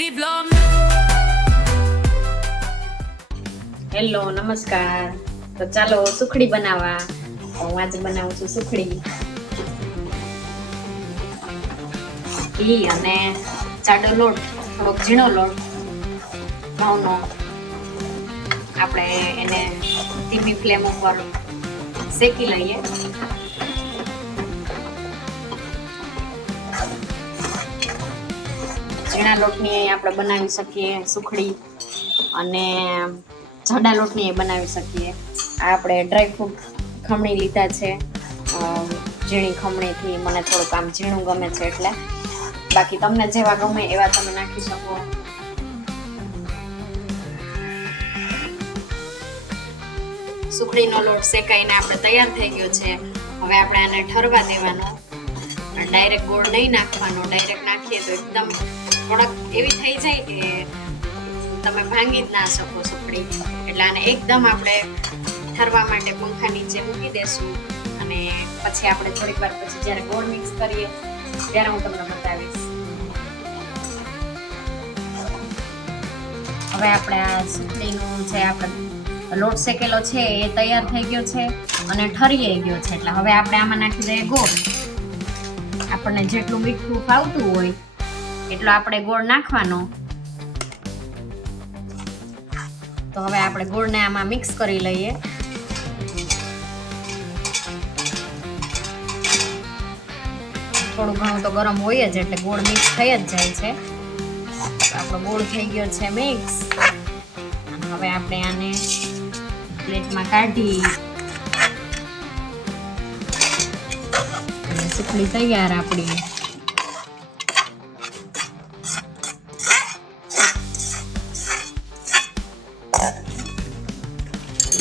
Rivlom. Hello નમસ્કાર. તો ચાલો સુખડી બનાવવા. હું આજે બનાવું છું સુખડી. ઘી અને જાડો લોટ, થોડોક ઝીણો લોટ ઘઉંનો. આપણે એને ધીમી ફ્લેમ ઉપર શેકી લઈએ. ઝીણા લોટની આપણે બનાવી શકીએ સુખડી, અને જાડા લોટની બનાવી શકીએ. આ આપણે ડ્રાયફ્રૂટ ખમણી લીધા છે, ઝીણી ખમણીથી. મને થોડુંક આમ ઝીણું ગમે છે એટલે, બાકી તમને જેવા ગમે એવા તમે નાખી શકો. સુખડીનો લોટ શેકાઈને આપણે તૈયાર થઈ ગયો છે. હવે આપણે આને ઠરવા દેવાનો. ડાયરેક્ટ ગોળ નહીં નાખવાનો. ડાયરેક્ટ નાખીએ તો એકદમ કડક એવી થઈ જાય કે તમે ભાંગી જ ના શકો સુખડી. એટલે આને એકદમ આપણે ઠરવા માટે પંખા નીચે મૂકી દેશું, અને પછી આપણે થોડીક વાર પછી જ્યારે ગોળ મિક્સ કરીએ ત્યારે હું તમને બતાવીશ. હવે આપણે આ સુખડીનું જે આપણે લોટ શેકેલો છે એ તૈયાર થઈ ગયો છે અને ઠરી ગયો છે. એટલે હવે આપણે આમાં નાખી દઈએ ગોળ. આપણને જેટલું મીઠું ફાવતું હોય એટલો આપણે ગોળ નાખવાનો. તો હવે આપણે ગોળને આમાં મિક્સ કરી લઈએ. થોડું ઘણું તો ગરમ હોય જ, એટલે ગોળ મિક્સ થઈ જ જાય છે. આપણો ગોળ થઈ ગયો છે મિક્સ. હવે આપણે આને પ્લેટમાં કાઢી સુખડી તૈયાર આપણી.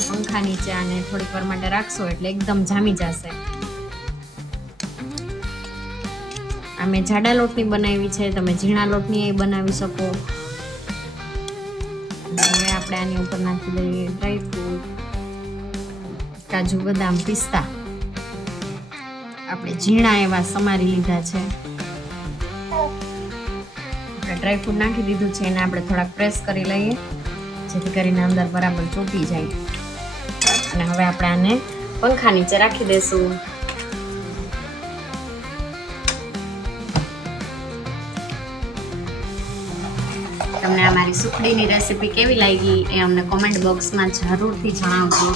પંખા નીચે આને થોડીક વાર માટે રાખશો એટલે એકદમ જામી જશે. અમે જાડા લોટની બનાવી છે, તમે ઝીણા લોટની એ બનાવી શકો. હવે આપણે આની ઉપર નાખી દઈએ ડ્રાયફ્રૂટ, કાજુ, બદામ, પિસ્તા. આપણે ઝીણા એવા સમારી લીધા છે. આપણે ડ્રાયફ્રૂટ નાખી દીધું છે, એને આપણે થોડાક પ્રેસ કરી લઈએ જેથી કરીને અંદર બરાબર ચોંટી જાય. અને હવે આપણે આને પંખા નીચે રાખી દઈશું. તમને અમારી સુખડીની રેસીપી કેવી લાગી એ અમને કોમેન્ટ બોક્સમાં જરૂરથી જણાવજો.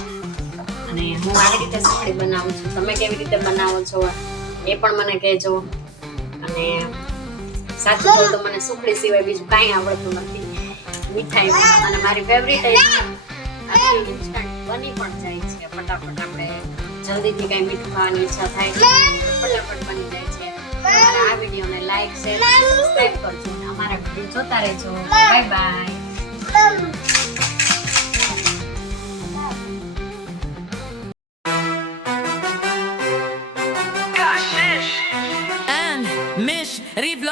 અને હું આવી રીતે સુખડી બનાવું છું, તમે કેવી રીતે બનાવો છો એ પણ મને કહેજો. અને સાચું કહું તો મને સુખડી સિવાય બીજું કાંઈ આવડતું નથી મીઠાઈમાં. અને મારી ફેવરિટ ઇન્સ્ટન્ટ બની પણ જાય છે ફટાફટ. આપણે જલ્દીથી કાંઈ મીઠું ખાવાની ઈચ્છા થાય ફટાફટ બની જાય છે. તમારા આ વિડીયોને લાઈક, શેર, સબસ્ક્રાઇબ કરજો. અમારા વિડીયો જોતા રહેજો. Bye bye. And Miss Rivlom.